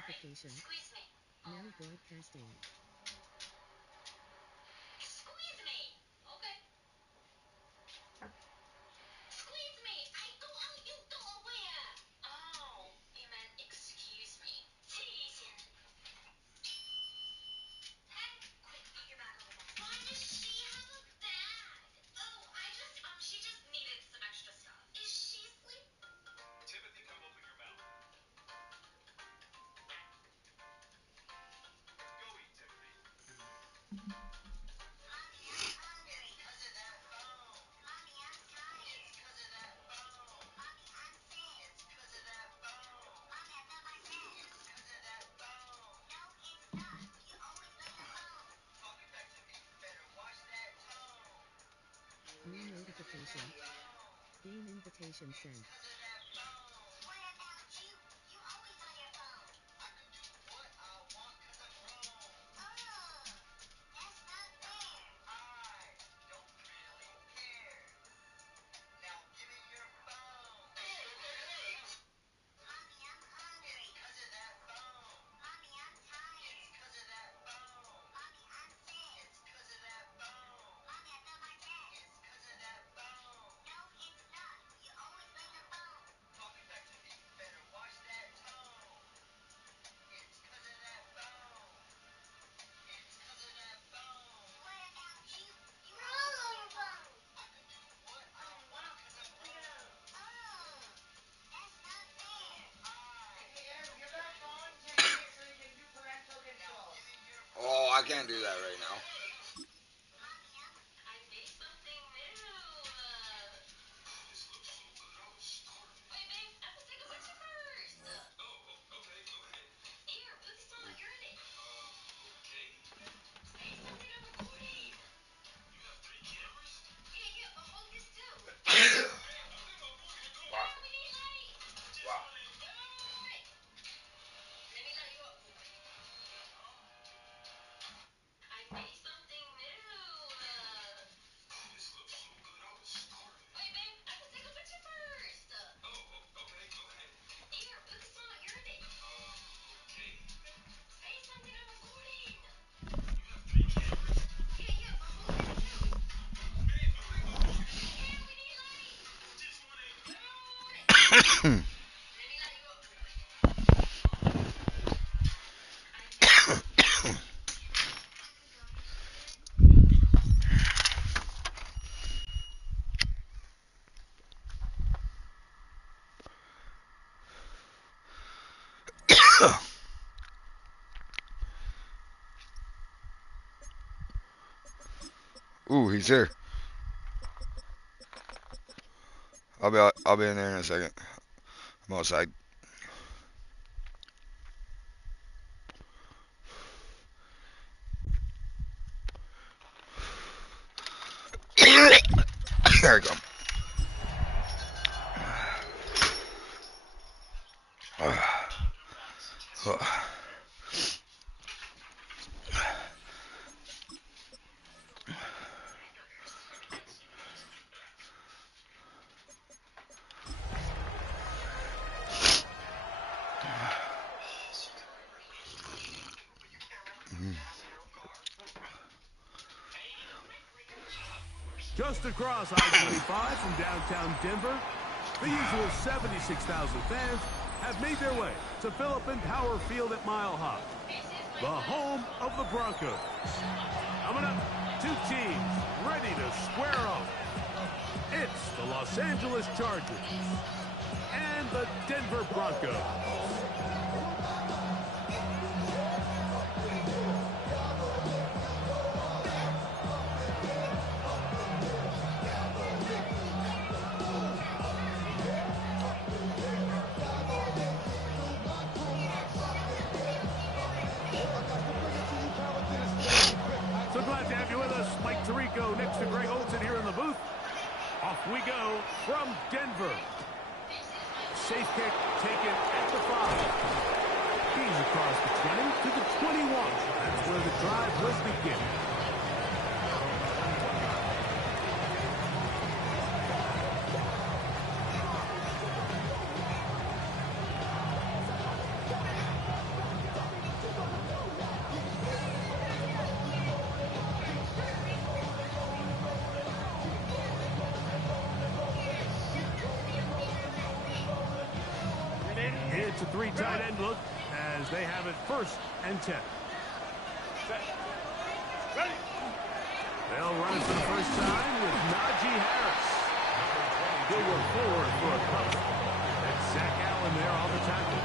notification. Now broadcasting. Squeeze me. Okay. Squeeze me. I go out, you go where? Oh, you meant excuse me. 气先。Hey, quick, put your bag over there. Why does she have a bag? Oh, she just needed some extra stuff. Is she asleep? Timothy, come open your mouth. Go eat, Timothy. Mommy, I'm hungry. It's 'cause of that phone. Mommy, I'm tired. It's 'cause of that phone. Mommy, I'm sick. It's 'cause of that phone. Mommy, I got my test. It's 'cause of that phone. No, it's not. You always play the phone. Talking back to me. Better watch that tone. New notification. Game invitation sent. It's 'cause of that phone. What about you? You always on your phone. I can do what I want 'cause I'm grown. Ugh, that's not fair. I don't really care. Now give me your phone. Mommy, I'm hungry. It's 'cause of that phone. Mommy, I'm tired. It's 'cause of that phone. Mommy, I'm sick. It's 'cause of that phone. Mommy, I got my test. It's 'cause of that phone. No, it's not. You always play the phone. Talking back to me. Better watch that tone. It's 'cause of that phone. It's 'cause of that phone. What about you? You always on your phone. I can do what I want 'cause I'm grown. Ugh, that's not fair. Give that phone to me so you can do parental controls. Oh, I can't do that right now. Mommy, I made something new. This looks so good, I was starving. Wait, babe, I have to take a picture first. Oh, okay, go ahead. Here, put this on, you're in it. Okay. Say something, I'm recording. You have 3 cameras? Yeah, but hold this too. Hey, I got my phone here, go. Wow. Yeah, we need light. Wow. Wait. Let me light you up. I made something new. This looks so good, I was starving. Wait, babe, I have to take a picture first. Okay, go ahead. Here, put this on, you're in it. Okay. Say something, I'm recording. You have 3 cameras? Yeah, but hold this too. Babe, I got my phone here. Yeah, we need light. Put this one in. Wait. Let me light you up. I made something. Ooh, he's here. I'll be in there in a second. I'm outside. There we go. Just across I-25 from downtown Denver, the usual 76,000 fans have made their way to Philip Power Field at Mile High, the home of the Broncos. Coming up, 2 teams ready to square off. It's the Los Angeles Chargers and the Denver Broncos. So glad to have you with us. Mike Tirico next to Greg Olsen here in the booth. Off we go from Denver. Safe kick taken at the 5. He's across the 20 to the 21. That's where the drive will begin. tight end look as they have it 1st and 10. They'll run it for the first time with Najee Harris. He'll work forward for a punt. That's Zach Allen there on the tackle.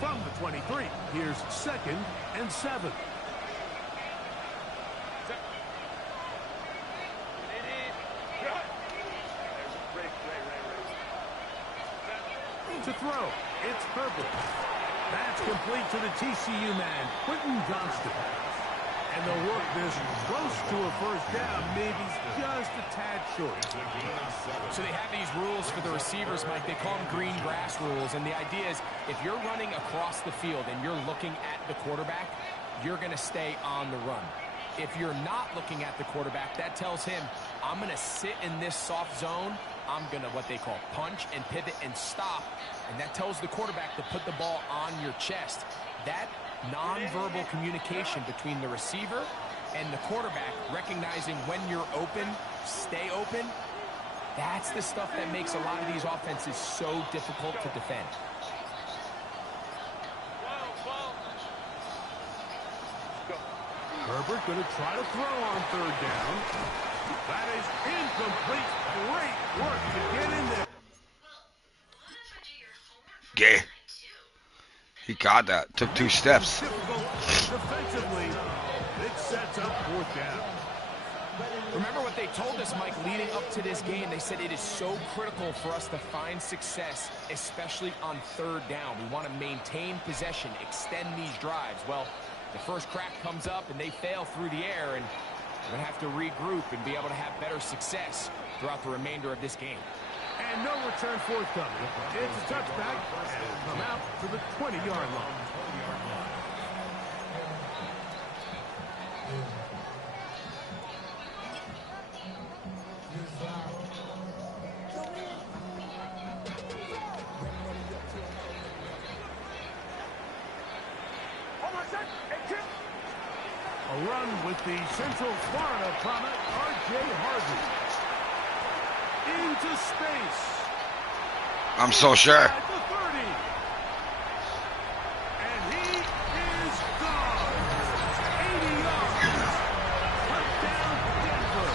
From the 23, here's 2nd and 7. To throw, it's Herbert. That's complete to the TCU man, Quentin Johnston. And they'll work this close to a first down, maybe just a tad short. So they have these rules for the receivers, Mike. They call them green grass rules. And the idea is if you're running across the field and you're looking at the quarterback, you're going to stay on the run. If you're not looking at the quarterback, that tells him, I'm going to sit in this soft zone. I'm going to what they call punch and pivot and stop. And that tells the quarterback to put the ball on your chest. That nonverbal communication between the receiver and the quarterback, recognizing when you're open, stay open, that's the stuff that makes a lot of these offenses so difficult to defend. Herbert going to try to throw on 3rd down. That is incomplete. Great work to get in there. Yeah. He got that. Took 2 steps. Defensively, it sets up 4th down. Remember what they told us, Mike, leading up to this game. They said it is so critical for us to find success, especially on 3rd down. We want to maintain possession, extend these drives. Well, the first crack comes up and they fail through the air, and we're going to have to regroup and be able to have better success throughout the remainder of this game. And no return forthcoming. It's a touchback and will come out to the 20-yard line. A run with the Central Florida product, R.J. Harvey. Into space. I'm so sure. At the 30. And he is gone. 80 yards. Touchdown, Denver.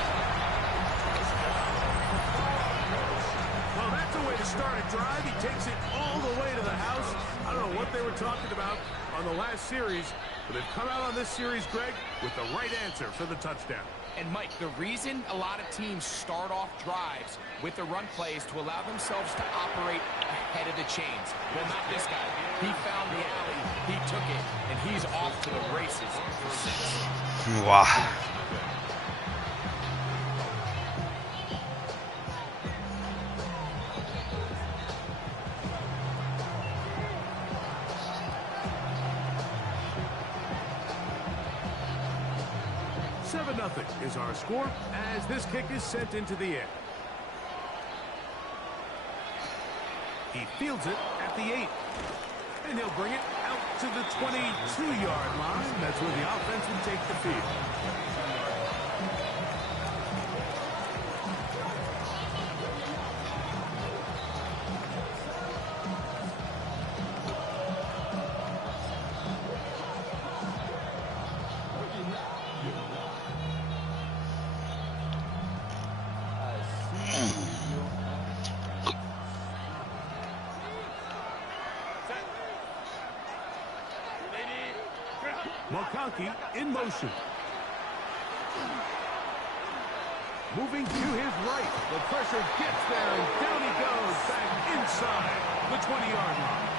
Well, that's a way to start a drive. He takes it all the way to the house. I don't know what they were talking about on the last series, but they've come out on this series, Greg, with the right answer for the touchdown. And, Mike, the reason a lot of teams start off drives with the run play is to allow themselves to operate ahead of the chains. Well, not this guy. He found the alley, he took it, and he's off to the races for 6. Wow. Nothing is our score as this kick is sent into the air. He fields it at the 8. And he'll bring it out to the 22-yard line. That's where the offense will take the field. McConkey in motion. Moving to his right. The pressure gets there, and down he goes back inside the 20-yard line.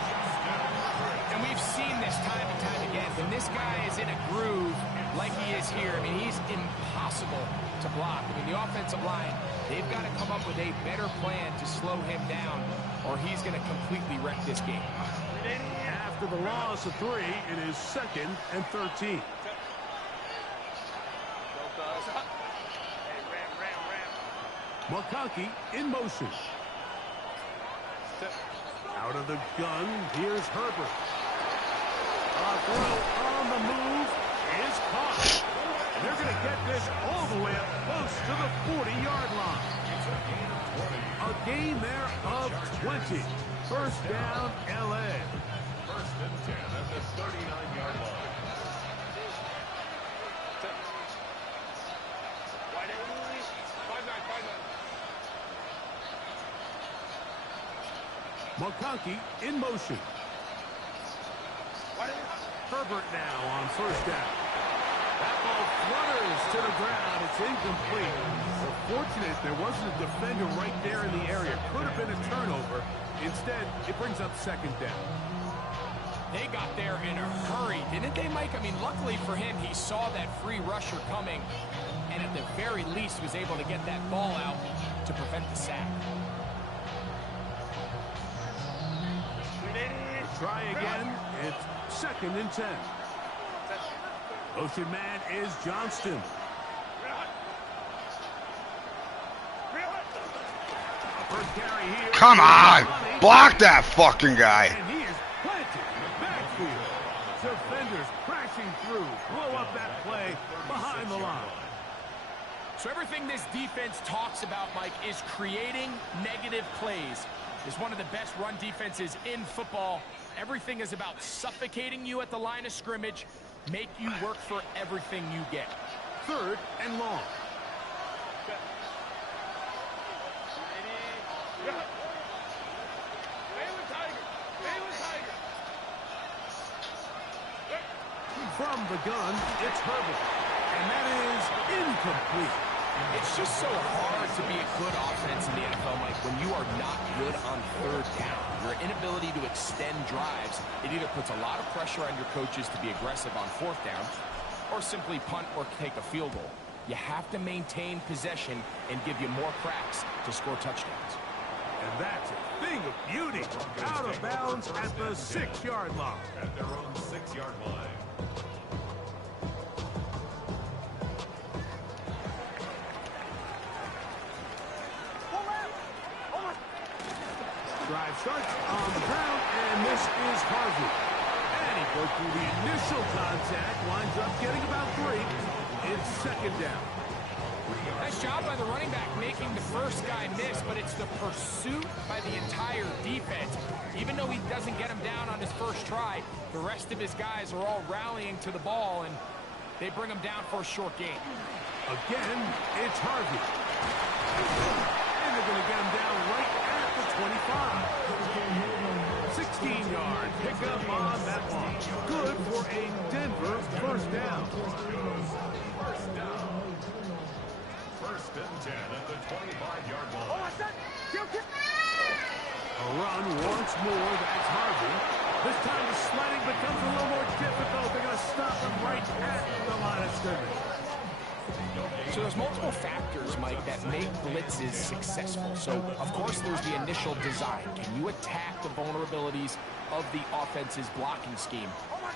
And we've seen this time and time again. When this guy is in a groove like he is here, I mean, he's impossible to block. I mean, the offensive line, they've got to come up with a better plan to slow him down, or he's going to completely wreck this game. After the loss of 3, it is 2nd and 13. McConkey in motion. the gun, here's Herbert. A throw on the move is caught. And they're going to get this all the way up close to the 40-yard line. A gain there of 20. First down, L.A. First and 10 at the 39-yard line. McConkey in motion. Herbert now on first down. That ball flutters to the ground. It's incomplete. Well, fortunate there wasn't a defender right there in the area. Could have been a turnover. Instead, it brings up second down. They got there in a hurry, didn't they, Mike? I mean, luckily for him, he saw that free rusher coming, and at the very least was able to get that ball out to prevent the sack. Try again. It's second and 10. Motion man is Johnston. First carry here. Come on! Block that fucking guy! And he is planted in the backfield. Defenders crashing through. Blow up that play behind the line. So everything this defense talks about, Mike, is creating negative plays. It's one of the best run defenses in football. Everything is about suffocating you at the line of scrimmage, make you work for everything you get. Third and long. From the gun, it's Herbert. And that is incomplete. It's just so hard to be a good offense in the NFL, Mike, when you are not good on third down. Your inability to extend drives, it either puts a lot of pressure on your coaches to be aggressive on fourth down or simply punt or take a field goal. You have to maintain possession and give you more cracks to score touchdowns. And that's a thing of beauty. Out of bounds at the 6-yard line. At their own 6-yard line. Drive starts on the ground, and this is Harvey. And he broke through the initial contact, winds up getting about 3. It's second down. Nice job by the running back making the first guy miss, but it's the pursuit by the entire defense. Even though he doesn't get him down on his first try, the rest of his guys are all rallying to the ball, and they bring him down for a short gain. Again, it's Harvey. And they're going to get him down right at the 25. 16-yard pickup on that one. Good for a Denver first down. First and 10 at the 25-yard line. A run once more, that's Harvey. This time the sledding becomes a little more difficult. They're going to stop him right at the line of scrimmage. So there's multiple factors, Mike, that make blitzes successful. So, of course, there's the initial design. Can you attack the vulnerabilities of the offense's blocking scheme?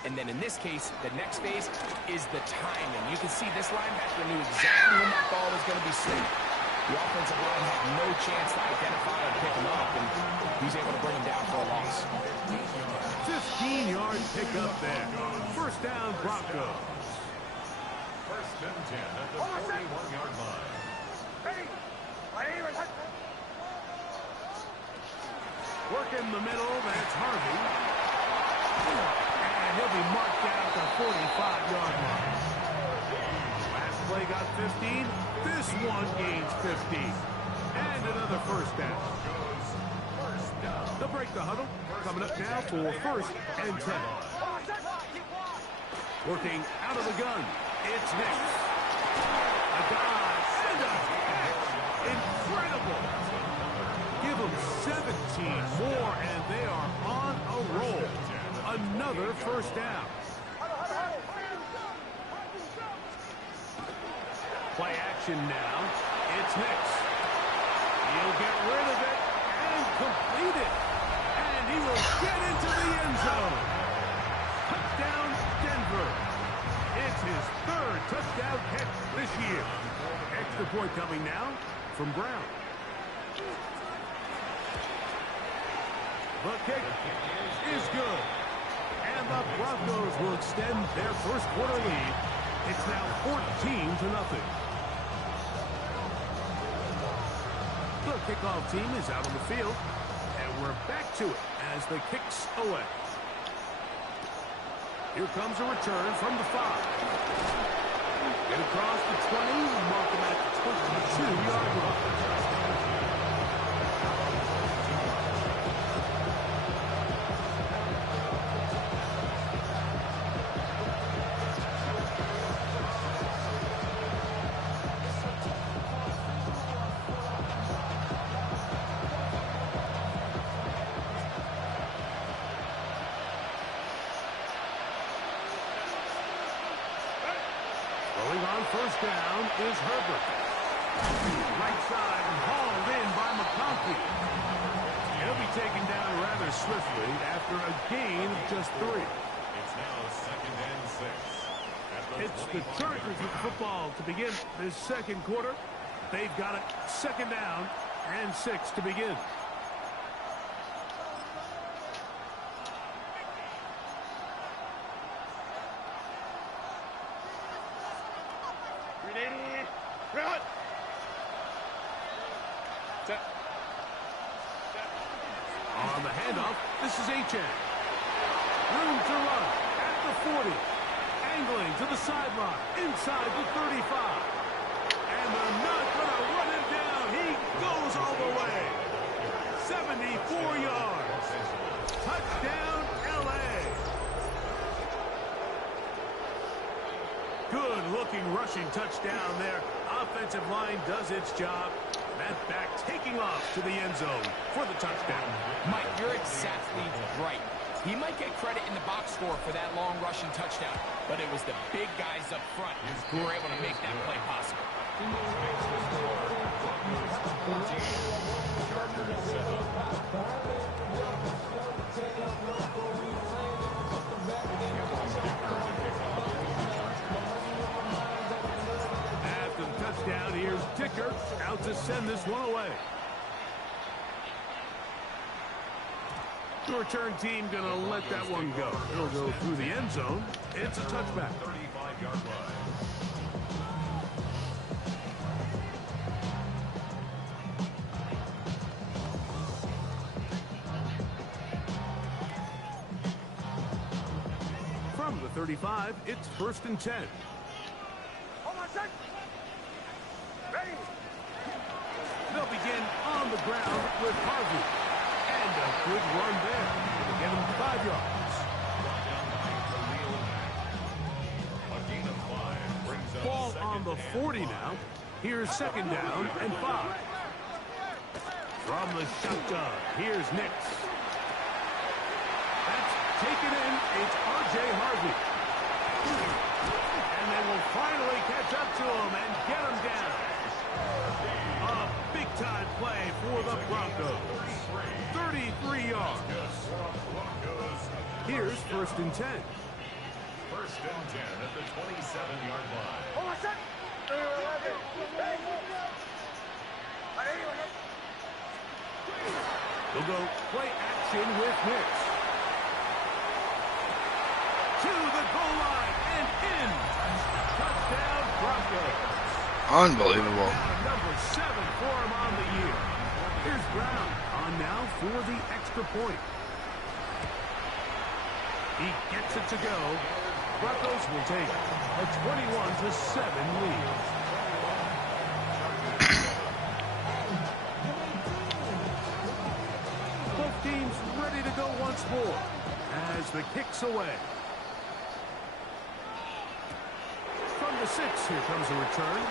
And then in this case, the next phase is the timing. You can see this linebacker knew exactly when that ball was going to be slipped. The offensive line had no chance to identify and pick him up, and he's able to bring him down for a loss. 15-yard pickup there. First down, Broncos. First and 10 at the 41-yard line. Work in the middle, that's Harvey. And he'll be marked down at the 45-yard line. Last play got 15. This one gains 15. And another first down. They'll break the huddle. Coming up now for first and 10. Working out of the gun. It's Nix. A dive and a catch. Incredible. Give them 17 more, and they are on a roll. Another first down. Play action now. It's Nix. He'll get rid of it and complete it. And he will get into the end zone. Touchdown, Denver. It's his third touchdown catch this year. Extra point coming now from Brown. The kick is good. And the Broncos will extend their first quarter lead. It's now 14-0. The kickoff team is out on the field. And we're back to it as the kick's away. Here comes a return from the 5. Get across the 20, mark him at the 22-yard line. Going on first down is Herbert. Right side hauled in by McConkey. He'll be taken down rather swiftly after a gain of just 3. It's now 2nd and 6. It's the Chargers with football to begin this second quarter. They've got it 2nd down and 6 to begin. On the handoff, this is Achane. Room to run at the 40. Angling to the sideline, inside the 35. And they're not going to run him down. He goes all the way. 74 yards. Touchdown, L.A. Good-looking rushing touchdown there. Offensive line does its job. That back taking off to the end zone for the touchdown. Mike, you're exactly right. He might get credit in the box score for that long rushing touchdown, but it was the big guys up front who were able to make that play possible. After the touchdown, here's Dicker out to send this one away. The return team going to let that one go. It'll go through the end zone. It's a touchback. 35-yard line. From the 35, it's 1st and 10. They'll begin on the ground with Harvey. And a good run there. It'll get him 5 yards. Ball on the 40 now. Here's 2nd down and 5. From the shotgun, here's Nix. That's taken in. It's R.J. Harvey. And they will finally catch up to him and get him down. A big-time play for the Broncos. 33 yards. Here's 1st and 10. 1st and 10 at the 27-yard line. We'll go play action with Nix. To the goal line and in. Touchdown, Broncos. Unbelievable. Number 7 for him on the year. Here's Brown on now for the extra point. He gets it to go. Broncos will take a 21-7 lead. Both teams ready to go once more as the kick's away. From the 6, here comes a return.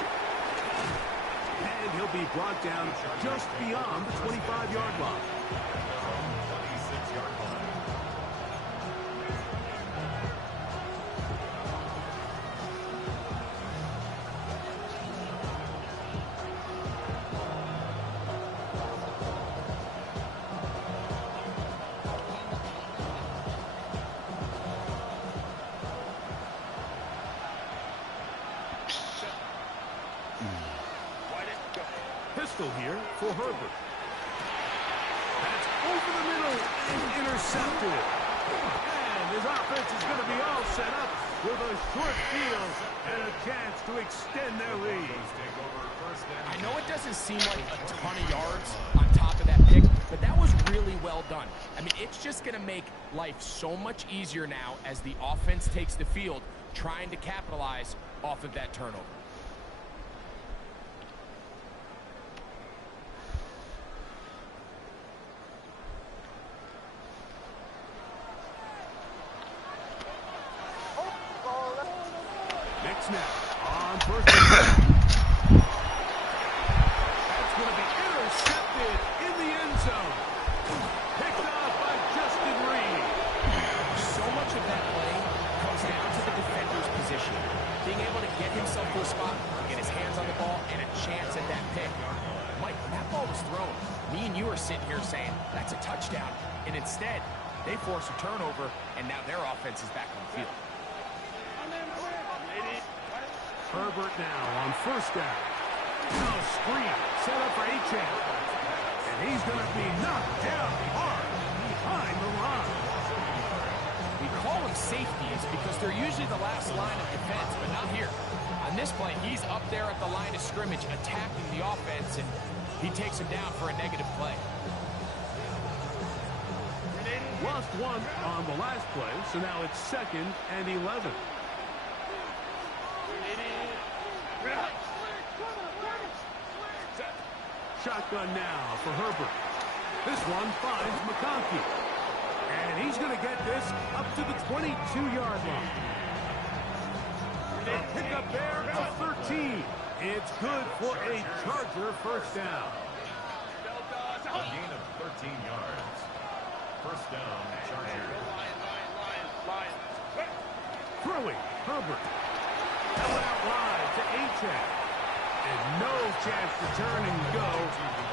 And he'll be brought down just beyond the 25-yard line. 26-yard line. Pistol here for Herbert. That's over the middle and intercepted. And his offense is going to be all set up with a short field and a chance to extend their lead. I know it doesn't seem like a ton of yards on top of that pick, but that was really well done. I mean, it's just going to make life so much easier now as the offense takes the field, trying to capitalize off of that turnover. Next snap on first down. That's going to be intercepted in the end zone. Picked off by Justin Reed. So much of that play comes down to the defender's position. Being able to get himself to a spot, get his hands on the ball, and a chance at that pick. Mike, when that ball was thrown, me and you are sitting here saying, that's a touchdown. And instead, they force a turnover, and now their offense is back on the field. Herbert now on first down. No screen set up for Achane. And he's going to be knocked down hard behind the line. We call them safeties because they're usually the last line of defense, but not here. On this play, he's up there at the line of scrimmage attacking the offense, and he takes him down for a negative play. Lost one on the last play, so now it's 2nd and 11. Shotgun now for Herbert. This one finds McConkey. And he's going to get this up to the 22-yard line. A pickup there of 13. It's good for a Charger first down. A gain of 13 yards. First down, Chargers. Throwing, Herbert. That one out wide to Achane. And no chance to turn and go.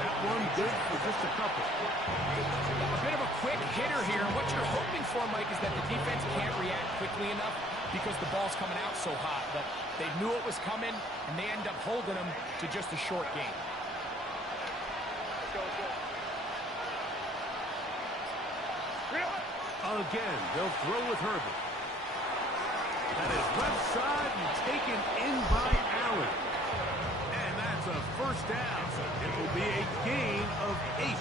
That one good for just a couple. A bit of a quick hitter here. What you're hoping for, Mike, is that the defense can't react quickly enough because the ball's coming out so hot. But they knew it was coming, and they end up holding them to just a short gain. Again, they'll throw with Herbert. That is left side and taken in by Allen. And that's a first down. It will be a gain of 8.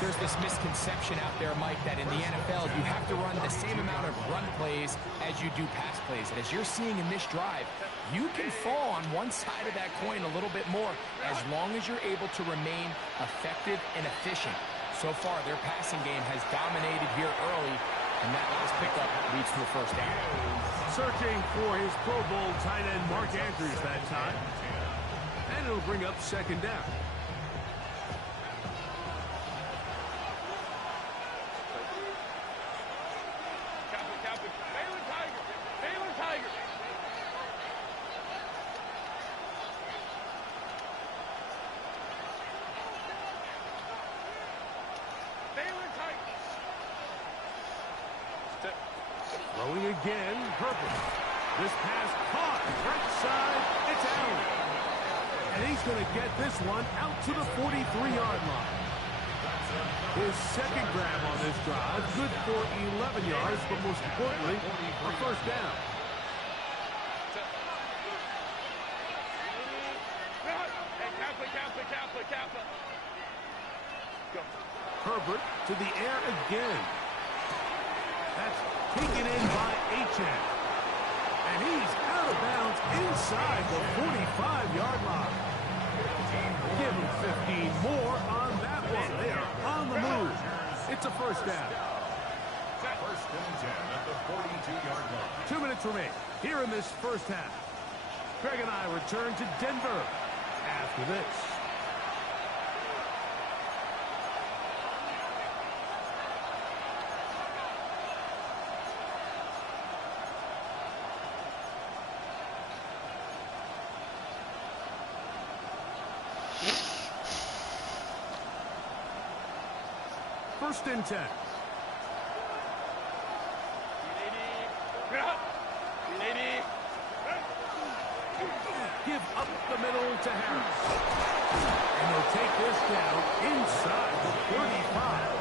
There's this misconception out there, Mike, that in the NFL you have to run the same amount of run plays as you do pass plays. And as you're seeing in this drive, you can fall on one side of that coin a little bit more as long as you're able to remain effective and efficient. So far, their passing game has dominated here early, and that last pickup leads to a first down. Searching for his Pro Bowl tight end Mark Andrews that time. And it'll bring up 2nd down. Throwing again, Herbert. This pass caught, right side, it's Allen. And he's going to get this one out to the 43-yard line. His second grab on this drive, good for 11 yards, but most importantly, a first down. Herbert to the air again. That's taken in by Achane. And he's out of bounds inside the 45-yard line. Give him 15 more on that one. They are on the move. It's a first down. First and 10 at the 42-yard line. 2 minutes remain here in this first half. Greg and I return to Denver after this. First and 10. Give up the middle to Harris. And they'll take this down inside the 35.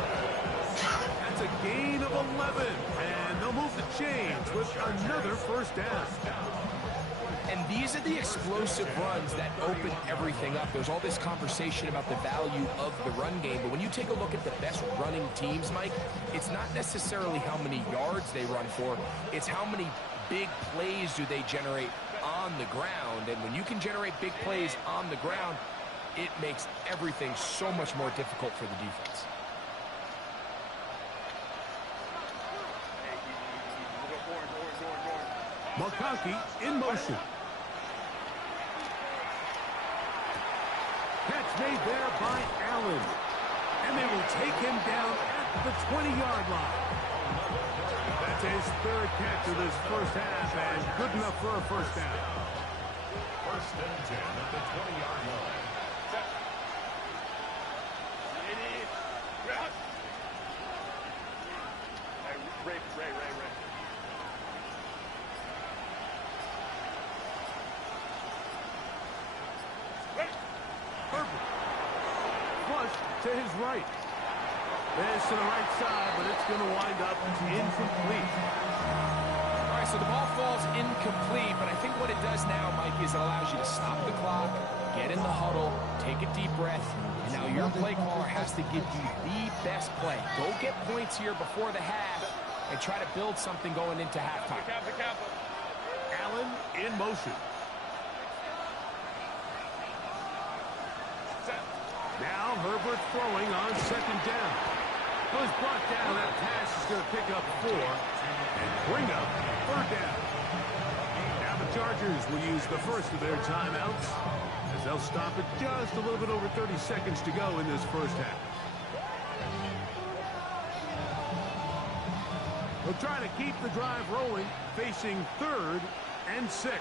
That's a gain of 11. And they'll move the chains with another first down. And these are the explosive runs that open everything up. There's all this conversation about the value of the run game, but when you take a look at the best running teams, Mike, it's not necessarily how many yards they run for, it's how many big plays do they generate on the ground. And when you can generate big plays on the ground, it makes everything so much more difficult for the defense. McConkey in motion. Catch made there by Allen. And they will take him down at the 20-yard line. That's his third catch of this first half, and good enough for a first down. First and 10 at the 20-yard line. Ray. Herbert. Flush to his right. This to the right side, but it's going to wind up incomplete. All right, so the ball falls incomplete, but I think what it does now, Mike, is it allows you to stop the clock, get in the huddle, take a deep breath, and now your play caller has to give you the best play. Go get points here before the half and try to build something going into halftime. Allen in motion. Now Herbert throwing on second down. Well, he's brought down. That pass is going to pick up 4 and bring up third down. Now the Chargers will use the first of their timeouts as they'll stop it just a little bit over 30 seconds to go in this first half. They'll try to keep the drive rolling, facing 3rd and 6.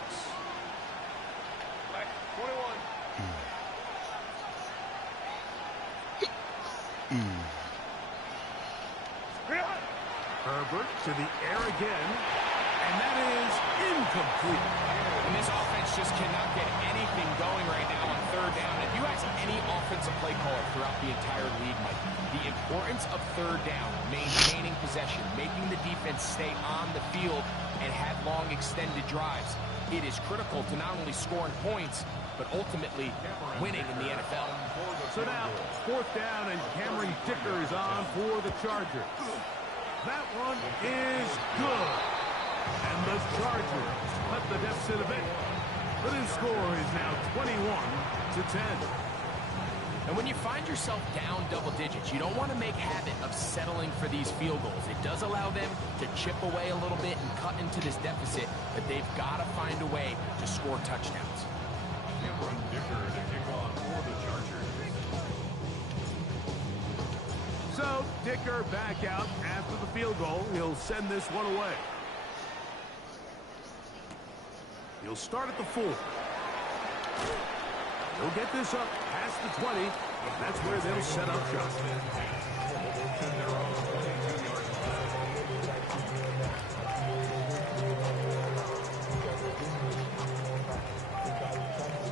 21. Herbert to the air again, and that is incomplete. And this offense just cannot get anything going right now on third down. If you ask any offensive play caller throughout the entire league, Mike, the importance of third down, maintaining possession, making the defense stay on the field and have long extended drives, it is critical to not only scoring points, but ultimately winning in the NFL. So now, 4th down, and Cameron Dicker is on for the Chargers. That one is good. And the Chargers cut the deficit a bit. The new score is now 21-10. And when you find yourself down double digits, you don't want to make habit of settling for these field goals. It does allow them to chip away a little bit and cut into this deficit, but they've got to find a way to score touchdowns. Cameron Dicker to kick off for the Chargers. So, Dicker back out after the field goal. He'll send this one away. He'll start at the 4. He'll get this up past the 20. That's where they'll set up shop.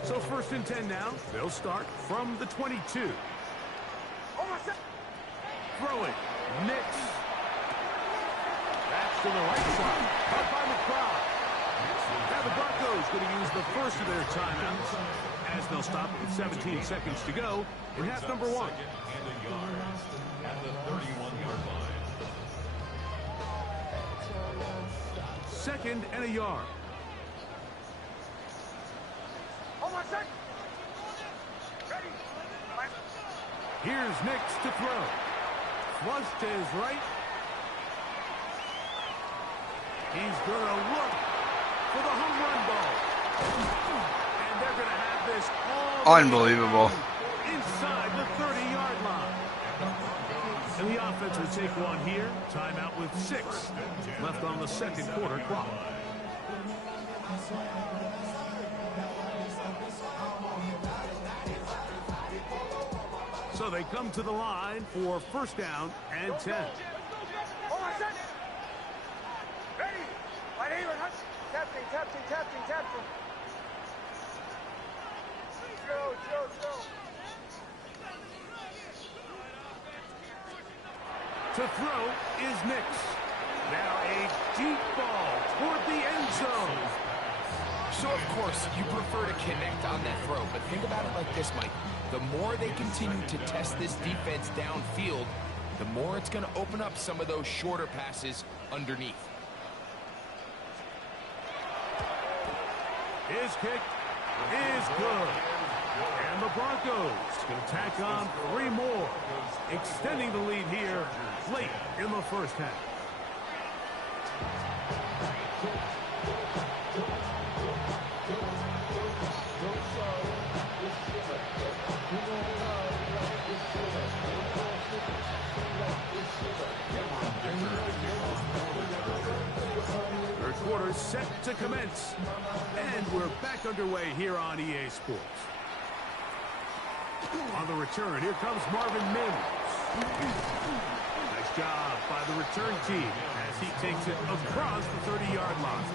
So 1st and 10 now. They'll start from the 22. Throwing. Nix. That's to the right side. Up by McBride. Now the Broncos going to use the first of their timeouts as they'll stop with 17 seconds to go in half number 1. And a yard at the 31-yard line. 2nd and a yard. Here's Nix to throw. Flush to his right. He's going to look for the home run ball. And they're going to have this all Unbelievable. inside the 30-yard line. And the offense will take one here. Timeout with 6 left on the second quarter clock. So they come to the line for 1st down and 10. Captain. Joe. To throw is Nix. Now a deep ball toward the end zone. So, of course, you prefer to connect on that throw, but think about it like this, Mike. The more they continue to test this defense downfield, the more it's going to open up some of those shorter passes underneath. His kick is good. And the Broncos can tack on 3 more, extending the lead here late in the first half. Third quarter set to commence. And we're back underway here on EA Sports. On the return, here comes Marvin Mims. Nice job by the return team as he takes it across the 30-yard line.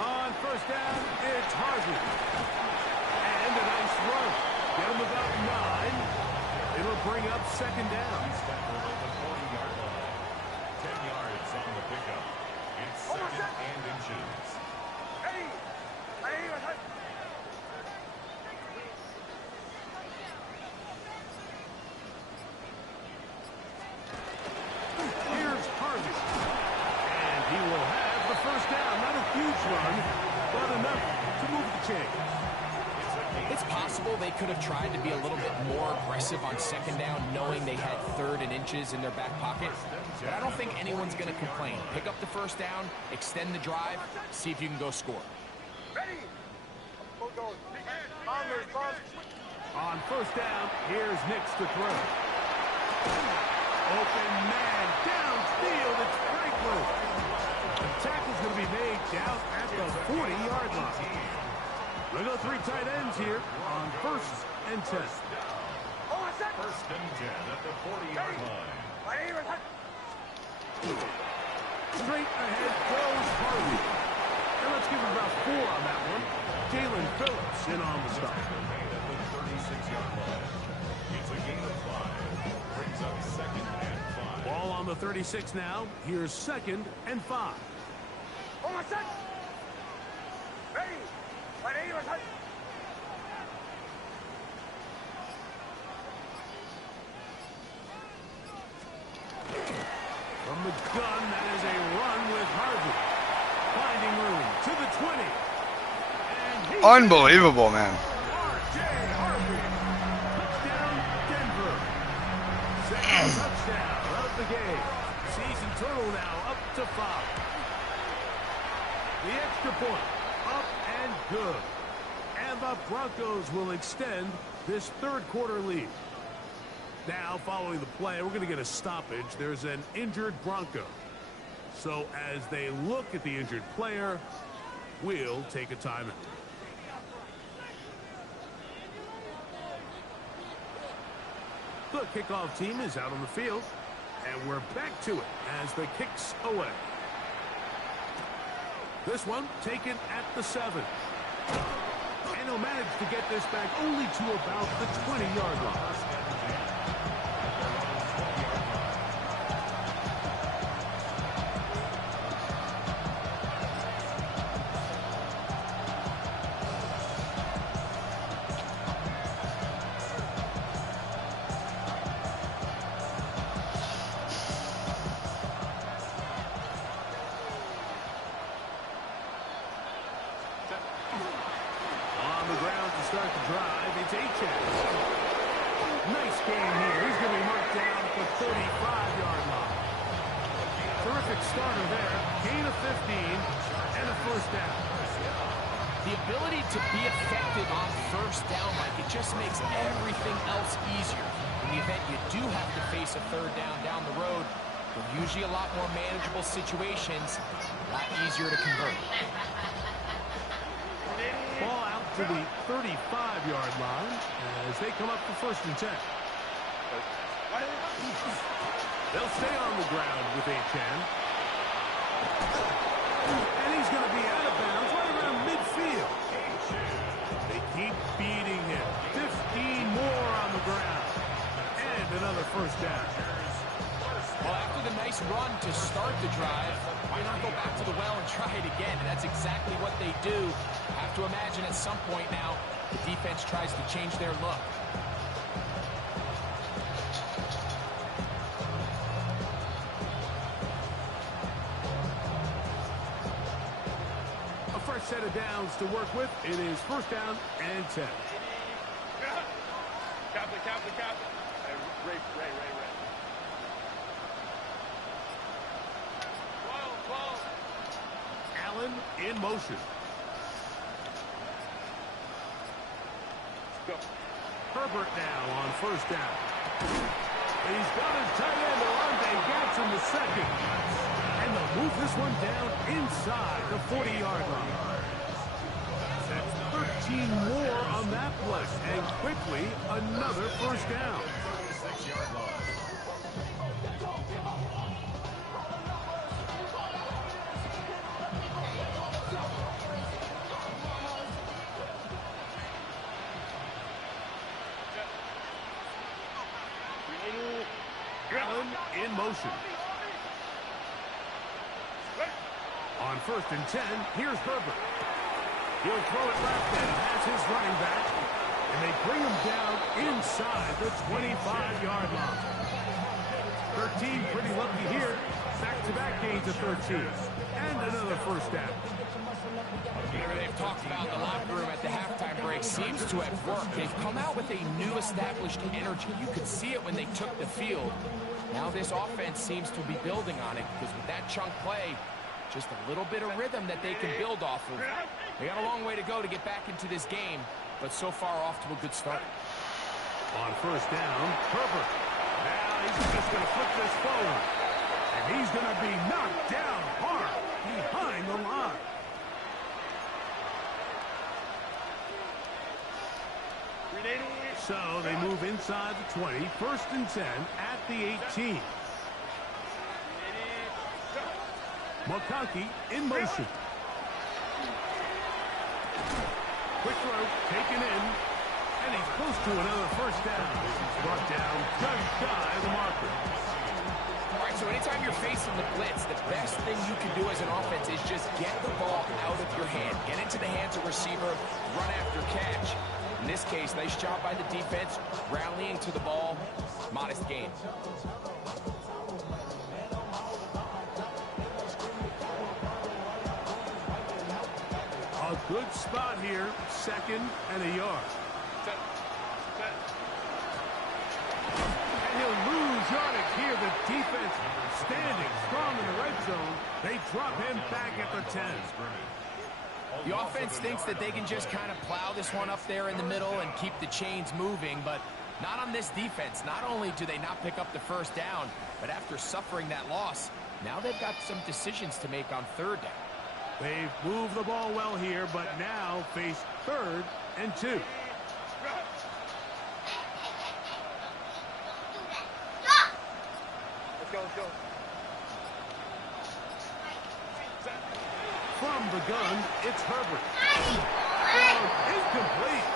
On first down, it's Harvey. And a nice run. Get him about 9. It'll bring up second down. He's tackled at the 40-yard line. 10 yards on the pickup. It's second and inches. Here's Harvey. And he will have the first down. Not a huge run, but enough to move the chains. It's possible they could have tried to be a little bit more aggressive on second down, knowing they had 3rd and inches in their back pocket. But I don't think anyone's going to complain. Pick up the first down, extend the drive, see if you can go score. On first down, here's Nix to throw. Open man, downfield, it's Franklin. The tackle's going to be made down at the 40-yard line. We'll go 3 tight ends here on 1st and 10. First and 10 at the 40-yard line. Straight ahead goes Harvey. And let's give him about 4 on that one. Jalen Phillips in on the stop. At the 36-yard line. It's a gain of 5. Brings up second and 5. Ball on the 36 now. Here's 2nd and 5. From the gun, that is a run with Harvey. Finding room to the 20. And he's Unbelievable, man. R.J. Harvey. Touchdown, Denver. Second touchdown of the game. Season total now up to 5. The extra point, up and good. And the Broncos will extend this 3rd quarter lead. Now, following the play, we're going to get a stoppage. There's an injured Bronco. So as they look at the injured player, we'll take a timeout. The kickoff team is out on the field, and we're back to it as the kick's away. This one taken at the 7. And he'll manage to get this back only to about the 20-yard line. On the ground to start the drive, it's Achane. Nice game here. He's going to be marked down at the 35-yard line. Terrific starter there. Gain of 15 and a first down. The ability to be effective on 3rd first down, Mike, it just makes everything else easier. In the event you do have to face a third down the road, they're usually a lot more manageable situations, a lot easier to convert. Ball out to the 35-yard line as they come up for 1st and 10. They'll stay on the ground with Achane. And he's going to be out of bounds right around midfield. They keep beating him. 15 more on the ground. And another 1st down. Well, after the nice run to start the drive, why not go back to the well and try it again? And that's exactly what they do. Have to imagine at some point now, the defense tries to change their look. A fresh set of downs to work with. It is 1st down and 10. Captain. Ray. Allen in motion. Go. Herbert now on 1st down. He's got his tight end, Alontae Gadsden, the second. And they'll move this one down inside the 40-yard line. That's 13 more on that play. And quickly, another 1st down. 6-yard line. Allen in motion. On 1st and 10, here's Herbert. He'll throw it left and has his running back. And they bring him down inside the 25-yard line. 13 pretty lucky here. Back-to-back gains of 13. And another 1st down. Whatever they've talked about in the locker room at the halftime break seems to have worked. They've come out with a new established energy. You could see it when they took the field. Now this offense seems to be building on it because with that chunk play, just a little bit of rhythm that they can build off of. They got a long way to go to get back into this game, but so far off to a good start. On 1st down, Herbert. Now he's just going to flip this forward. And he's going to be knocked down hard behind the line. So they move inside the 20, 1st and 10 at the 18. McConkey in motion. Quick throw, taken in, and he's close to another 1st down. Brought down just shy of the marker. All right, so anytime you're facing the blitz, the best thing you can do as an offense is just get the ball out of your hand. Get into the hands of receiver, run after catch. In this case, nice job by the defense, rallying to the ball, modest gain. A good spot here, 2nd and a yard. And he'll lose yardage here. The defense standing strong in the red zone. They drop him back at the 10. The offense thinks that they can just kind of plow this one up there in the middle and keep the chains moving, but not on this defense. Not only do they not pick up the 1st down, but after suffering that loss, now they've got some decisions to make on 3rd down. They've moved the ball well here, but now face 3rd and 2. Let's go. From the gun, it's Herbert. Incomplete.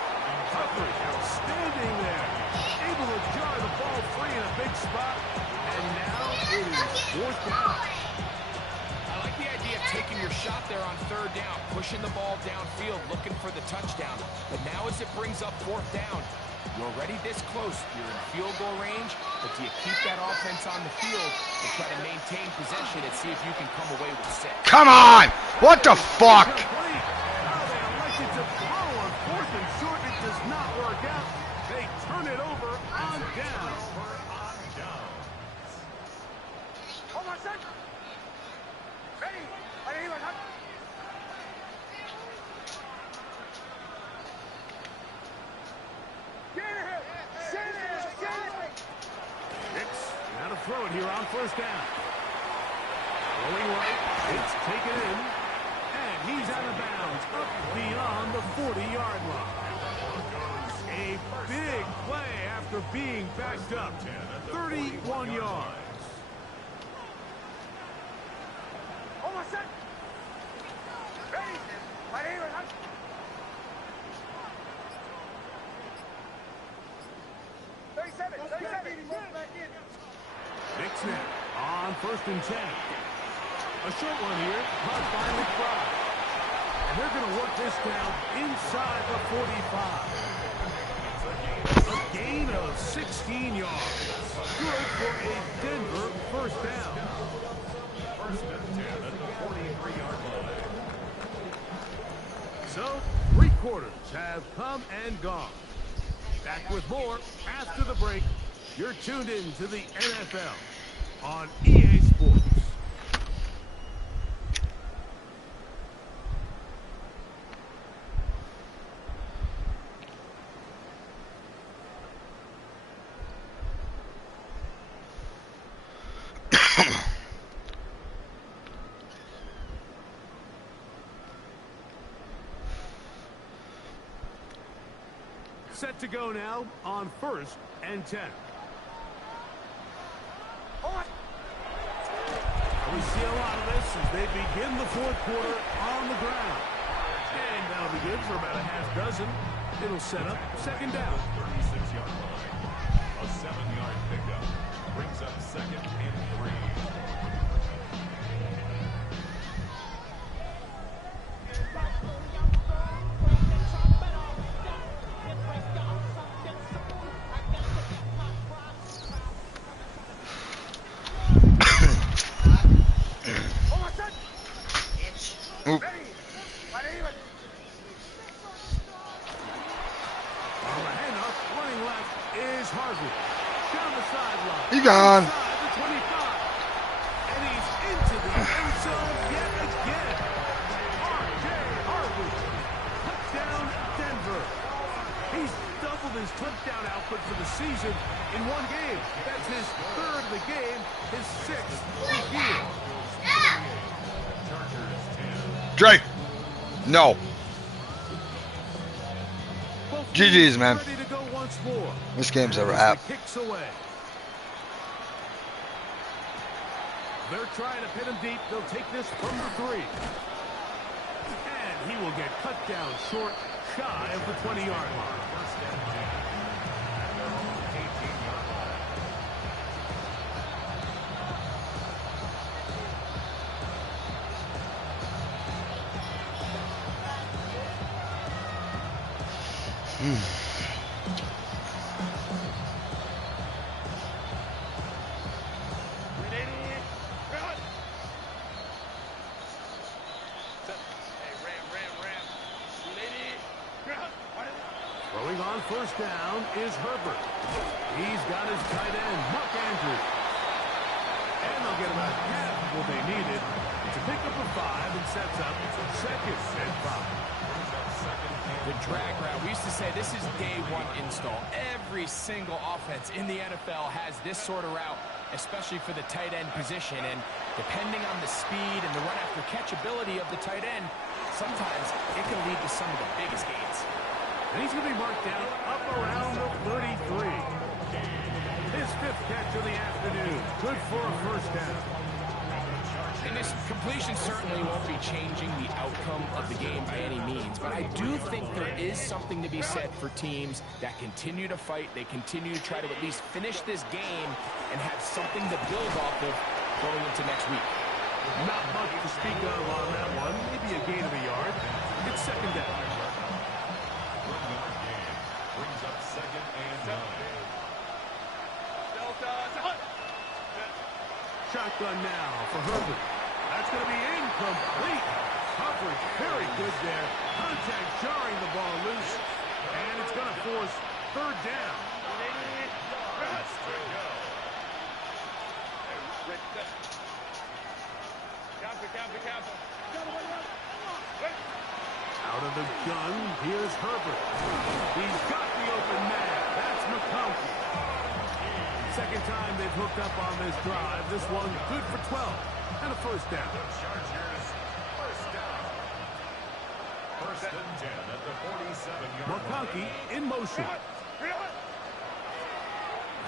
Coverage outstanding there. Able to jar the ball free in a big spot. And now it is 4th down. I like the idea of taking your shot there on 3rd down, pushing the ball downfield, looking for the touchdown. But now as it brings up 4th down, you're already this close. You're in field goal range, but do you keep that offense on the field and try to maintain possession and see if you can come away with 6? Come on! What the fuck? Now they elected to throw on 4th and short. It does not work out. They turn it over on down. Hold on, son. Ready? Ready, ready. throw it here on first down. Rolling right, it's taken in, and he's out of bounds up beyond the 40-yard line. A big play after being backed up. 31 yards. Almost set. Ready. Right here. Big snap on 1st and 10. A short one here, caught by McBride. And they're going to work this down inside the 45. A gain of 16 yards. Good for a Denver first down. 1st and 10 at the 43-yard line. So, 3 quarters have come and gone. Back with more after the break. You're tuned in to the NFL on EA Sports. Set to go now on 1st and 10. We see a lot of this as they begin the 4th quarter on the ground. And that'll be good for about a half dozen. It'll set up 2nd down. 36-yard line. A 7-yard pickup. Brings up 2nd and 3. On Oop. the handoff, running left is Harvey. Down the sideline. He gone. Inside the 25. And he's into the end zone yet again. R.J. Harvey. Touchdown, Denver. He's doubled his touchdown output for the season in one game. That's his 3rd of the game, his 6th of the year. Dre. No. GG's, man. Ready to go once more. This game's a wrap. Kicks away. They're trying to pin him deep. They'll take this from the 3. And he will get cut down short, shy of the 20-yard line. Throwing on 1st down is Herbert. He's got his tight end, Mark Andrews. And they'll get about half of what they needed to pick up a 5 and sets up 2nd and 5. The drag route, we used to say this is day 1 install. Every single offense in the NFL has this sort of route, especially for the tight end position. And depending on the speed and the run after catch ability of the tight end, sometimes it can lead to some of the biggest gains. And he's going to be marked down up around the 33. His 5th catch of the afternoon. Good for a first down. And this completion certainly won't be changing the outcome of the game by any means, but I do think there is something to be said for teams that continue to fight. They continue to try to at least finish this game and have something to build off of going into next week. Not much to speak of on that one. Maybe a gain of a yard. It's 2nd down. Brings up 2nd and 9. Shotgun now for Herbert. That's going to be incomplete. Coverage very good there. Contact jarring the ball loose. And it's going to force 3rd down. Out of the gun, here's Herbert. He's got the open man. That's McConkey. Second time they've hooked up on this drive. This one good for 12 and a first down. The Chargers, first down. First and 10 at the 47-yard line. McConkey in motion.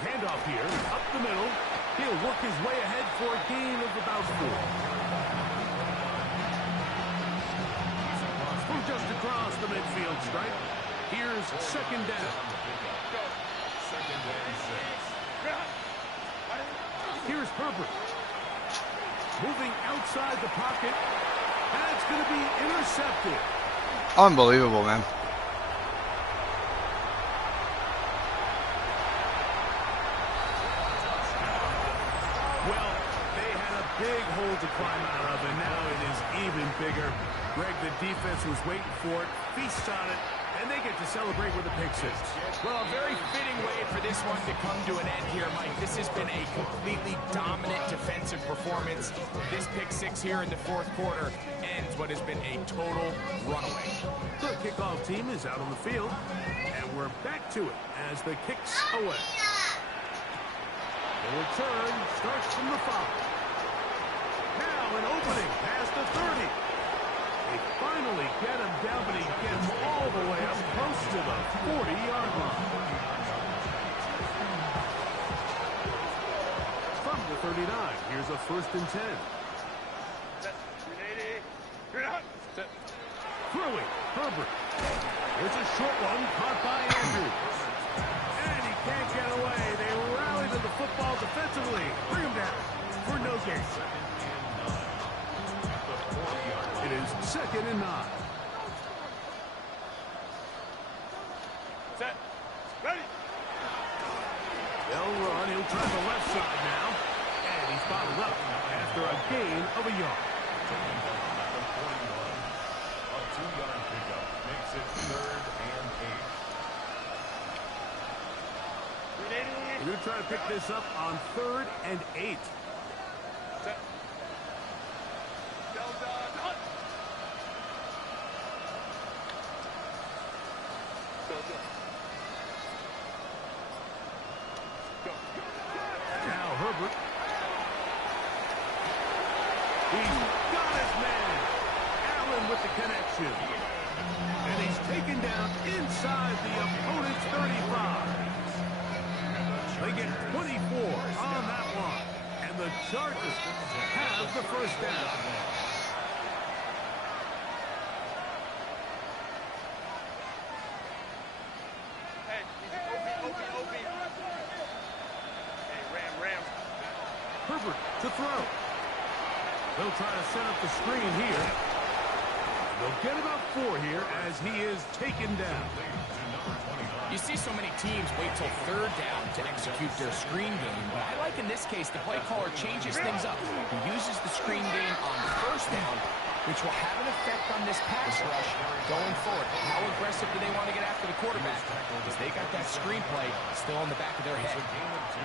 Handoff here, up the middle. He'll work his way ahead for a gain of about 4. From just across the midfield stripe, here's second down. Second and 6. Here's Herbert. Moving outside the pocket. That's going to be intercepted. Unbelievable, man. Well, they had a big hole to climb out of, and now it is even bigger. Greg, the defense was waiting for it, feasts on it, and they get to celebrate with a pick six. Well, a very fitting way for this one to come to an end here, Mike. This has been a completely dominant defensive performance. This pick six here in the fourth quarter ends what has been a total runaway. The kickoff team is out on the field, and we're back to it as the kick's away. The return starts from the 5. Now an opening past the 30. They finally get him down, but he gets all the way up close to the 40-yard line. From the 39, here's a first and 10. Throwing, Herbert. It's a short one caught by Andrews. And he can't get away. They rally to the football defensively. Bring him down for no gain. It is second and 9. Set. Ready. They'll run. He'll try the left side now. And he's bottled up after a gain of a yard. A 2-yard pickup makes it 3rd and 8. We're going to try to pick this up on 3rd and 8. Set. Well done. Hunt. Go, go. Go. Now Herbert. He's got his man. Allen with the connection. And he's taken down inside the opponent's 35. They get 24 on that one. And the Chargers have the first down. Hey, OP. Hey, Ram. Herbert to throw. They'll try to set up the screen here. They'll get about 4 here as he is taken down. You see so many teams wait till 3rd down to execute their screen game, but I like in this case the play caller changes things up. He uses the screen game on 1st down, which will have an effect on this pass rush going forward. How aggressive do they want to get after the quarterback? Because they got that screen play still in the back of their head.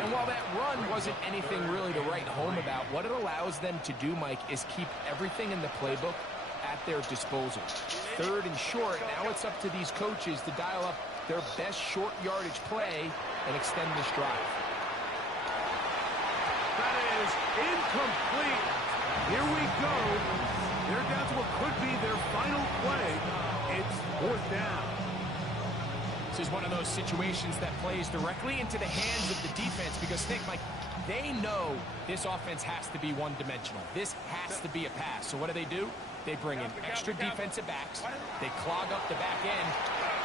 And while that run wasn't anything really to write home about, what it allows them to do, Mike, is keep everything in the playbook at their disposal. 3rd and short, now it's up to these coaches to dial up their best short yardage play and extend this drive. That is incomplete. Here we go. They're down to what could be their final play. It's 4th down. This is one of those situations that plays directly into the hands of the defense because think, Mike, they know this offense has to be one-dimensional. This has to be a pass. So what do? They bring in extra defensive backs. They clog up the back end.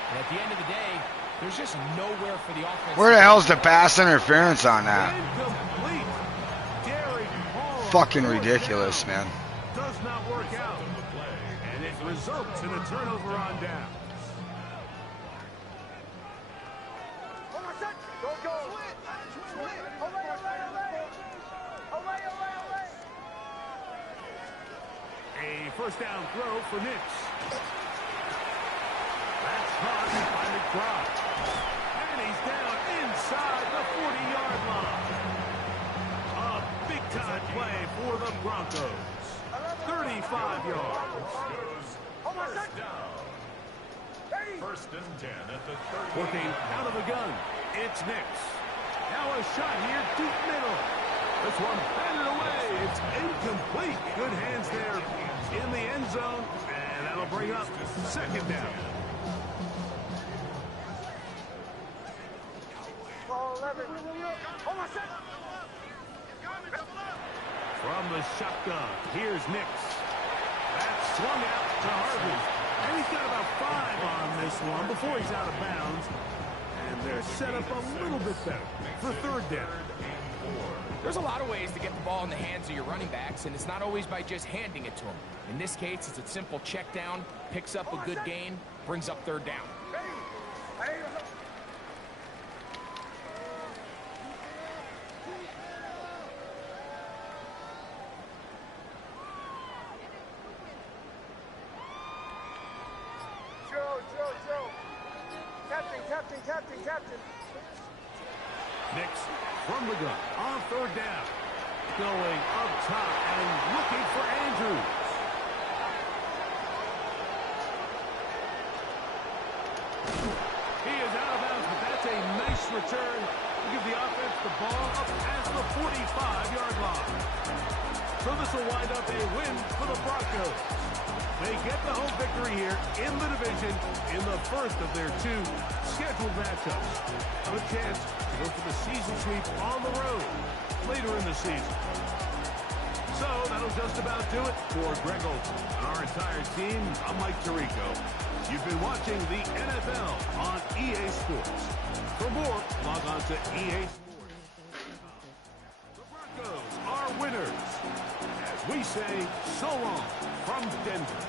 And at the end of the day, there's just nowhere for the offense. Where the hell's the pass interference on that? Incomplete. Derek Hall. Fucking ridiculous, man. Does not work out. And it results in a turnover on down. A first down throw for Nix. That's caught by McBride. And he's down inside the 40-yard line. A big-time play for the Broncos. 35 yards. First down. 1st and 10 at the 30. Working out of the gun. It's Nix. Now a shot here, deep middle. This one batted away. It's incomplete. Good hands there in the end zone, and that'll bring up second down. From the shotgun, here's Nix. That's swung out to Harvey. And he's got about 5 on this one before he's out of bounds. And they're set up a little bit better for third down. There's a lot of ways to get the ball in the hands of your running backs, and it's not always by just handing it to them. In this case, it's a simple check down, picks up a good gain, brings up third down. Joe. Captain. Nix from the gun on third down. Going up top and looking for Andrews. He is out of bounds, but that's a nice return to give the offense the ball up past the 45-yard line. So this will wind up a win for the Broncos. They get the home victory here in the division in the first of their 2 scheduled matchups. Have a chance to go for the season sweep on the road later in the season. So that'll just about do it for Greg Olsen and our entire team. I'm Mike Tirico. You've been watching the NFL on EA Sports. For more, log on to EA Sports. The Broncos are winners. As we say, so long from Denver.